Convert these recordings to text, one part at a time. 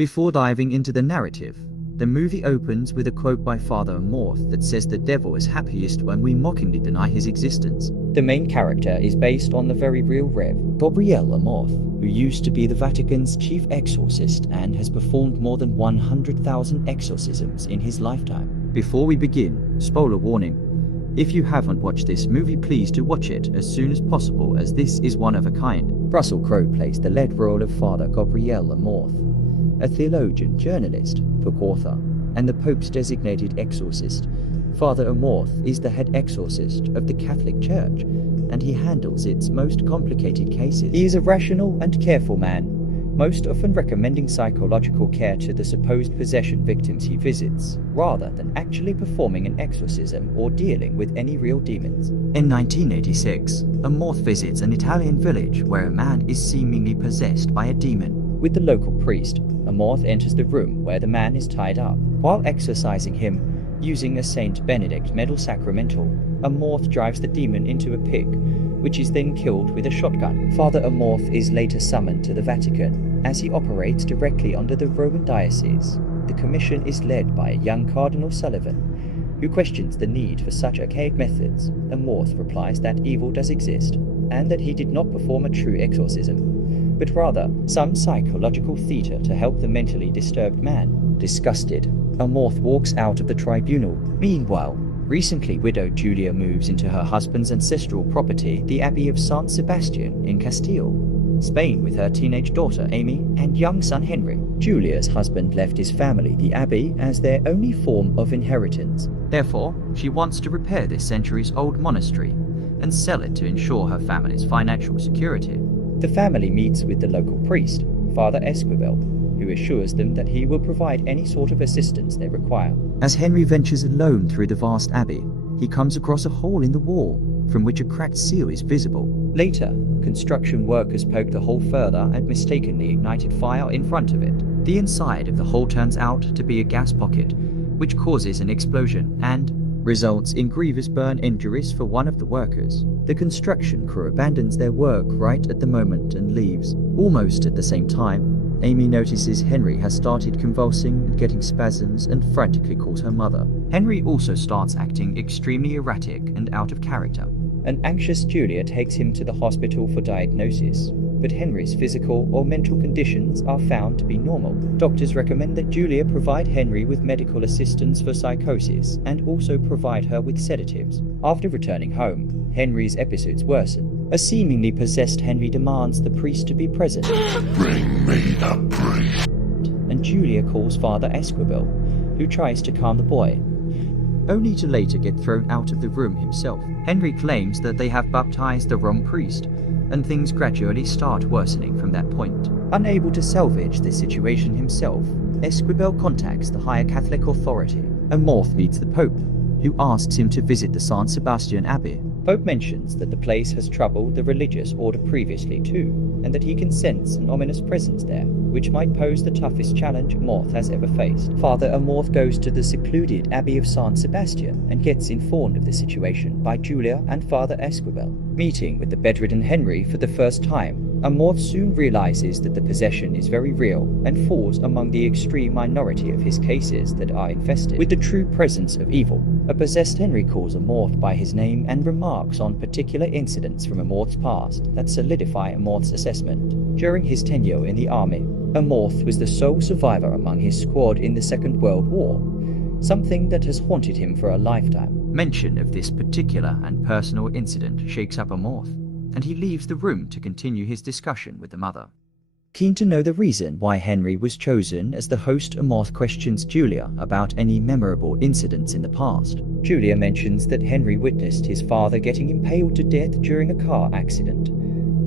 Before diving into the narrative, the movie opens with a quote by Father Amorth that says the devil is happiest when we mockingly deny his existence. The main character is based on the very real Rev. Gabriel Amorth, who used to be the Vatican's chief exorcist and has performed more than 100,000 exorcisms in his lifetime. Before we begin, spoiler warning. If you haven't watched this movie, please do watch it as soon as possible, as this is one of a kind. Russell Crowe plays the lead role of Father Gabriel Amorth, a theologian, journalist, book author, and the Pope's designated exorcist. Father Amorth is the head exorcist of the Catholic Church, and he handles its most complicated cases. He is a rational and careful man, most often recommending psychological care to the supposed possession victims he visits, rather than actually performing an exorcism or dealing with any real demons. In 1986, Amorth visits an Italian village where a man is seemingly possessed by a demon. With the local priest, Amorth enters the room where the man is tied up. While exorcising him, using a Saint Benedict medal sacramental, Amorth drives the demon into a pig, which is then killed with a shotgun. Father Amorth is later summoned to the Vatican, as he operates directly under the Roman diocese. The commission is led by a young Cardinal Sullivan, who questions the need for such archaic methods. Amorth replies that evil does exist, and that he did not perform a true exorcism, but rather some psychological theater to help the mentally disturbed man. Disgusted, Amorth walks out of the tribunal. Meanwhile, recently widowed Julia moves into her husband's ancestral property, the Abbey of San Sebastian in Castile, Spain, with her teenage daughter Amy and young son Henry. Julia's husband left his family the Abbey as their only form of inheritance. Therefore, she wants to repair this centuries-old monastery and sell it to ensure her family's financial security. The family meets with the local priest, Father Esquivel, who assures them that he will provide any sort of assistance they require. As Henry ventures alone through the vast abbey, he comes across a hole in the wall, from which a cracked seal is visible. Later, construction workers poke the hole further and mistakenly ignited fire in front of it. The inside of the hole turns out to be a gas pocket, which causes an explosion and results in grievous burn injuries for one of the workers. The construction crew abandons their work right at the moment and leaves. Almost at the same time, Amy notices Henry has started convulsing and getting spasms and frantically calls her mother. Henry also starts acting extremely erratic and out of character. An anxious Julia takes him to the hospital for diagnosis, but Henry's physical or mental conditions are found to be normal. Doctors recommend that Julia provide Henry with medical assistance for psychosis and also provide her with sedatives. After returning home, Henry's episodes worsen. A seemingly possessed Henry demands the priest to be present. Bring me the priest. And Julia calls Father Esquivel, who tries to calm the boy, only to later get thrown out of the room himself. Henry claims that they have baptized the wrong priest, and things gradually start worsening from that point. Unable to salvage the situation himself, Esquivel contacts the higher Catholic authority. Amorth meets the Pope, who asks him to visit the San Sebastian Abbey. Pope mentions that the place has troubled the religious order previously too, and that he can sense an ominous presence there, which might pose the toughest challenge Amorth has ever faced. Father Amorth goes to the secluded Abbey of San Sebastian and gets informed of the situation by Julia and Father Esquivel. Meeting with the bedridden Henry for the first time, Amorth soon realizes that the possession is very real and falls among the extreme minority of his cases that are infested with the true presence of evil. A possessed Henry calls Amorth by his name and remarks on particular incidents from Amorth's past that solidify Amorth's assessment. During his tenure in the army, Amorth was the sole survivor among his squad in the Second World War, something that has haunted him for a lifetime. Mention of this particular and personal incident shakes up Amorth, and he leaves the room to continue his discussion with the mother. Keen to know the reason why Henry was chosen as the host, Amorth questions Julia about any memorable incidents in the past. Julia mentions that Henry witnessed his father getting impaled to death during a car accident,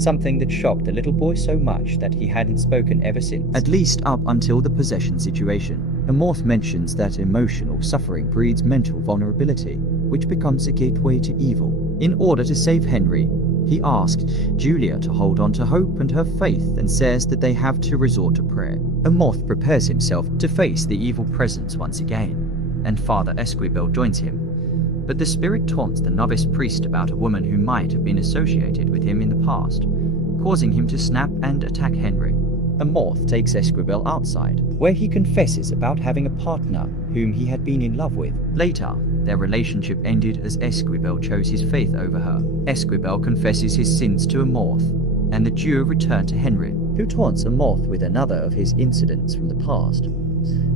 something that shocked the little boy so much that he hadn't spoken ever since. At least up until the possession situation. Amorth mentions that emotional suffering breeds mental vulnerability, which becomes a gateway to evil. In order to save Henry, he asked Julia to hold on to hope and her faith and says that they have to resort to prayer. Amorth prepares himself to face the evil presence once again, and Father Esquivel joins him. But the spirit taunts the novice priest about a woman who might have been associated with him in the past, causing him to snap and attack Henry. Amorth takes Esquibel outside, where he confesses about having a partner whom he had been in love with. Later, their relationship ended as Esquibel chose his faith over her. Esquibel confesses his sins to Amorth, and the duo return to Henry, who taunts Amorth with another of his incidents from the past,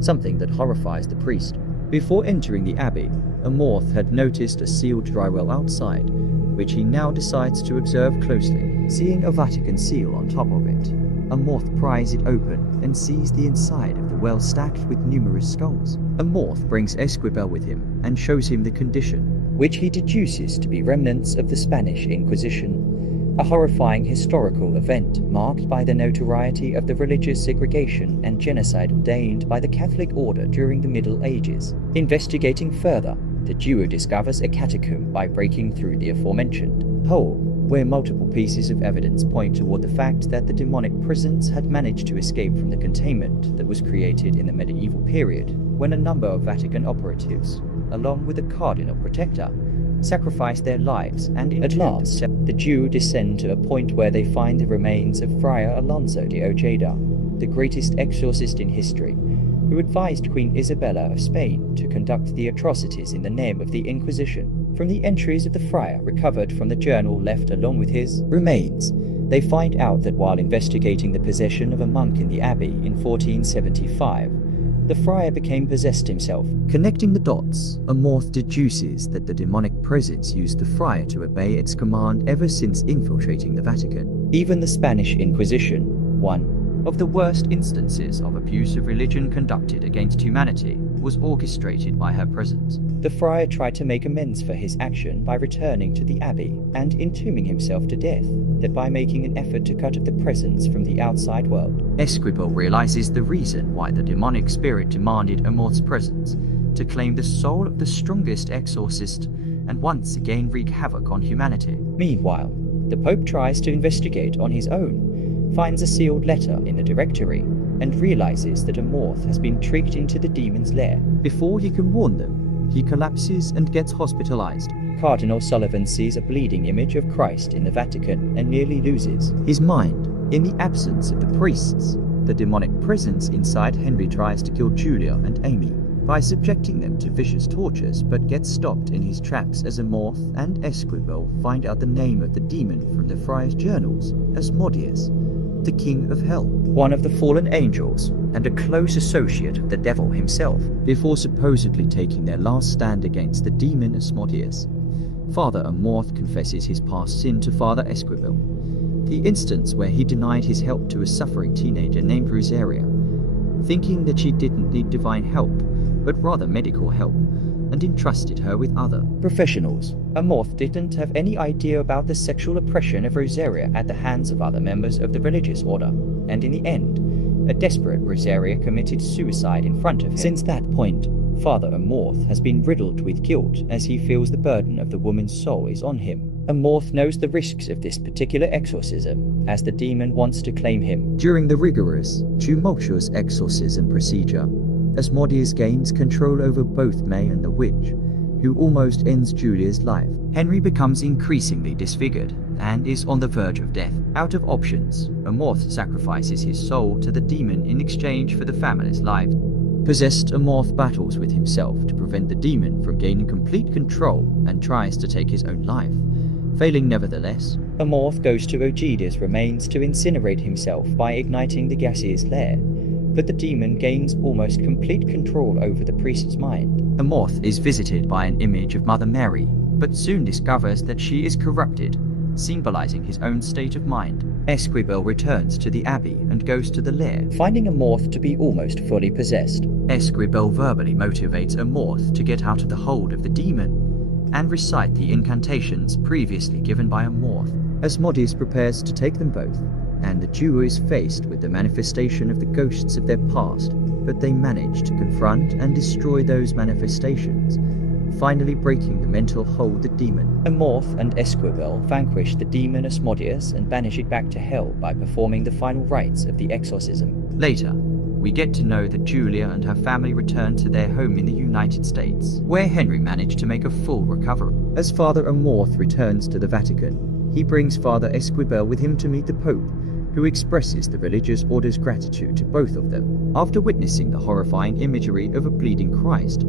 something that horrifies the priest. Before entering the abbey, Amorth had noticed a sealed dry well outside, which he now decides to observe closely. Seeing a Vatican seal on top of it, Amorth pries it open and sees the inside of the well stacked with numerous skulls. Amorth brings Esquibel with him and shows him the condition, which he deduces to be remnants of the Spanish Inquisition, a horrifying historical event marked by the notoriety of the religious segregation and genocide ordained by the Catholic order during the Middle Ages. Investigating further, the duo discovers a catacomb by breaking through the aforementioned hole, where multiple pieces of evidence point toward the fact that the demonic presence had managed to escape from the containment that was created in the medieval period, when a number of Vatican operatives, along with a cardinal protector, sacrificed their lives, and at last, the duo descend to a point where they find the remains of Friar Alonso de Ojeda, the greatest exorcist in history, who advised Queen Isabella of Spain to conduct the atrocities in the name of the Inquisition. From the entries of the friar recovered from the journal left along with his remains, they find out that while investigating the possession of a monk in the abbey in 1475, the friar became possessed himself. Connecting the dots, Amorth deduces that the demonic presence used the friar to obey its command ever since infiltrating the Vatican. Even the Spanish Inquisition, one of the worst instances of abuse of religion conducted against humanity, was orchestrated by her presence. The friar tried to make amends for his action by returning to the abbey and entombing himself to death, thereby making an effort to cut off the presence from the outside world. Esquibel realizes the reason why the demonic spirit demanded Amorth's presence, to claim the soul of the strongest exorcist and once again wreak havoc on humanity. Meanwhile, the Pope tries to investigate on his own, finds a sealed letter in the directory, and realizes that Amorth has been tricked into the demon's lair. Before he can warn them, he collapses and gets hospitalized. Cardinal Sullivan sees a bleeding image of Christ in the Vatican and nearly loses his mind. In the absence of the priests, the demonic presence inside Henry tries to kill Julia and Amy by subjecting them to vicious tortures, but gets stopped in his tracks as Amorth and Esquibel find out the name of the demon from the friar's journals, Asmodeus, the king of hell, one of the fallen angels and a close associate of the devil himself. Before supposedly taking their last stand against the demon Asmodeus, Father Amorth confesses his past sin to Father Esquibel, the instance where he denied his help to a suffering teenager named Rosaria, thinking that she didn't need divine help, but rather medical help, and entrusted her with other professionals. Amorth didn't have any idea about the sexual oppression of Rosaria at the hands of other members of the religious order, and in the end, a desperate Rosaria committed suicide in front of him. Since that point, Father Amorth has been riddled with guilt as he feels the burden of the woman's soul is on him. Amorth knows the risks of this particular exorcism, as the demon wants to claim him. During the rigorous, tumultuous exorcism procedure, Asmodeus gains control over both May and the witch, who almost ends Julia's life. Henry becomes increasingly disfigured and is on the verge of death. Out of options, Amorth sacrifices his soul to the demon in exchange for the family's lives. Possessed, Amorth battles with himself to prevent the demon from gaining complete control and tries to take his own life. Failing nevertheless, Amorth goes to Ojeda's remains to incinerate himself by igniting the gaseous lair, but the demon gains almost complete control over the priest's mind. Amorth is visited by an image of Mother Mary, but soon discovers that she is corrupted, symbolizing his own state of mind. Esquibel returns to the abbey and goes to the lair, finding Amorth to be almost fully possessed. Esquibel verbally motivates Amorth to get out of the hold of the demon and recite the incantations previously given by Amorth. Asmodeus prepares to take them both, and the duo is faced with the manifestation of the ghosts of their past, but they manage to confront and destroy those manifestations, finally breaking the mental hold of the demon. Amorth and Esquibel vanquish the demon Asmodeus and banish it back to hell by performing the final rites of the exorcism. Later, we get to know that Julia and her family return to their home in the United States, where Henry managed to make a full recovery. As Father Amorth returns to the Vatican, he brings Father Esquibel with him to meet the Pope who expresses the religious order's gratitude to both of them. After witnessing the horrifying imagery of a bleeding Christ,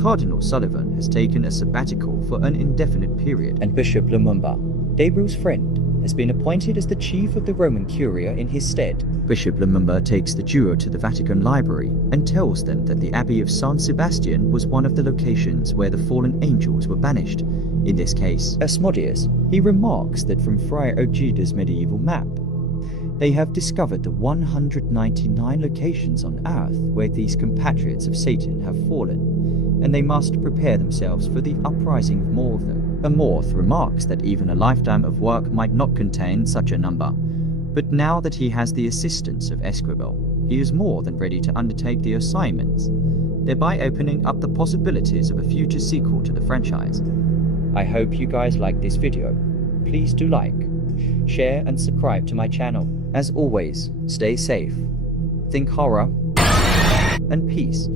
Cardinal Sullivan has taken a sabbatical for an indefinite period, and Bishop Lumumba, Gabriel's friend, has been appointed as the chief of the Roman Curia in his stead. Bishop Lumumba takes the duo to the Vatican Library and tells them that the Abbey of San Sebastian was one of the locations where the fallen angels were banished, in this case, Asmodeus. He remarks that from Friar Ogida's medieval map, they have discovered the 199 locations on Earth where these compatriots of Satan have fallen, and they must prepare themselves for the uprising of more of them. Amorth remarks that even a lifetime of work might not contain such a number, but now that he has the assistance of Esquibel, he is more than ready to undertake the assignments, thereby opening up the possibilities of a future sequel to the franchise. I hope you guys liked this video. Please do like, share and subscribe to my channel. As always, stay safe, think horror, and peace.